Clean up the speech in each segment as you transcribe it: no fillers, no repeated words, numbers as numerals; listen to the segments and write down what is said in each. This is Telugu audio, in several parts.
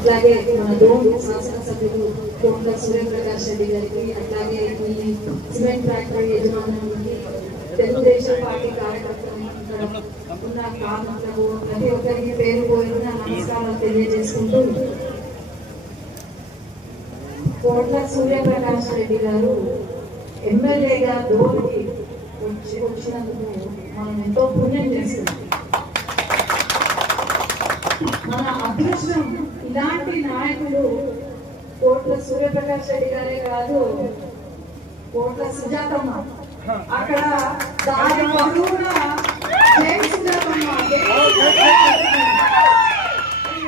అట్లాగే మన డోన్ శాసనసభ్యులు కోట్ల సూర్యప్రకాష్ రెడ్డి గారికి, అట్లాగే ఈ సిమెంట్ ఫ్యాక్టరీ యజమానులకి, తెలుగుదేశం పార్టీ కార్యకర్తలు, ఉన్న కార్మికులకు ప్రతి ఒక్కరికి పేరు పోయిన నమస్కారాలు తెలియజేసుకుంటూ, కోట్ల సూర్యప్రకాష్ రెడ్డి గారు ఎమ్మెల్యేగా డోన్కి వచ్చినందుకు మనం ఎంతో పుణ్యం చేస్తున్నాం. మన అదృష్టం ఇలాంటి నాయకులు కోట్ల సూర్యప్రకాష్ రెడ్డి గారే కాదు, కోట్ల సుజాతమ్మ అక్కడ దాని పొడవునా జై సుజాతమ్మ.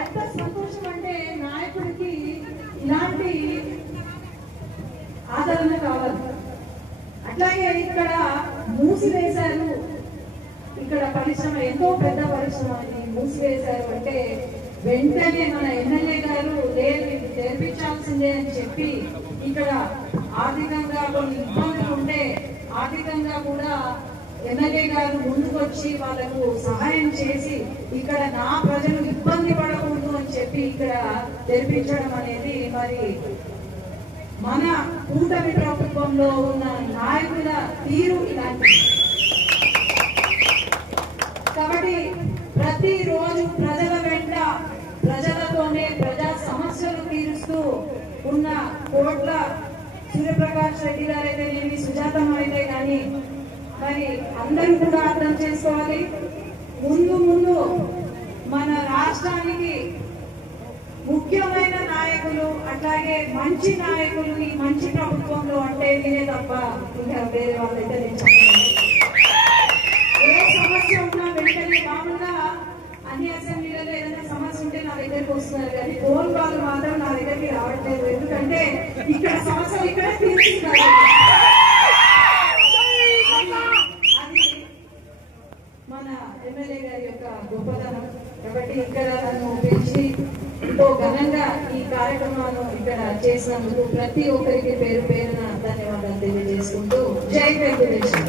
ఎంత సంతోషం అంటే నాయకుడికి ఇలాంటి ఆదరణ కావాలి. అట్లాగే ఇక్కడ మూసివేశారు, ఇక్కడ పరిశ్రమ ఎంతో పెద్ద పరిశ్రమ మూసివేశారు అంటే వెంటనే మన ఎమ్మెల్యే గారు తెరిపించాల్సిందే అని చెప్పి, ఇక్కడ ఆర్థికంగా కొన్ని ఇబ్బందులు ఉంటే ఆర్థికంగా కూడా ఎమ్మెల్యే గారు ముందుకొచ్చి వాళ్ళకు సహాయం చేసి ఇక్కడ నా ప్రజలు ఇబ్బంది పడకూడదు అని చెప్పి ఇక్కడ తెరిపించడం అనేది మరి మన కూటమి ప్రభుత్వంలో ఉన్న నాయకుల తీరు ఇలాంటిది. కాబట్టి ప్రతిరోజు ప్రజల వెంట ప్రజలతోనే ప్రజా సమస్యలు తీరుస్తూ ఉన్న కోట్ల సూర్యప్రకాష్ రెడ్డి గారైతే నేను సుజాతమ్మ అయితే కానీ మరి అందరూ కూడా అర్థం చేసుకోవాలి. ముందు ముందు మన రాష్ట్రానికి ముఖ్యమైన నాయకులు, అట్లాగే మంచి నాయకులు ఈ మంచి ప్రభుత్వంలో అంటే నేనే తప్ప ఇంకా వేరే వాళ్ళైతే నేను చెప్పాను. ఏ సమస్య ఉన్నా వెంటనే మామూలుగా అన్ని అసెంబ్లీలలో ఏదైనా సమస్య ఉంటే నా దగ్గరికి వస్తున్నారు, కానీ ఫోన్ కాల్ మాత్రం నా దగ్గరికి రావట్లేదు. ఎందుకంటే ఇక్కడ సమస్యలు ఇక్కడ తీర్చున్నారు. అది మన ఎమ్మెల్యే గారి యొక్క గొప్పతనం. కాబట్టి ఇక్కడ నన్ను పిలిచి ఎంతో ఘనంగా ఈ కార్యక్రమాలను ఇక్కడ చేసినందుకు ప్రతి ఒక్కరికి పేరు పేరున ధన్యవాదాలు తెలియజేసుకుంటూ జై తెలుగుదేశం.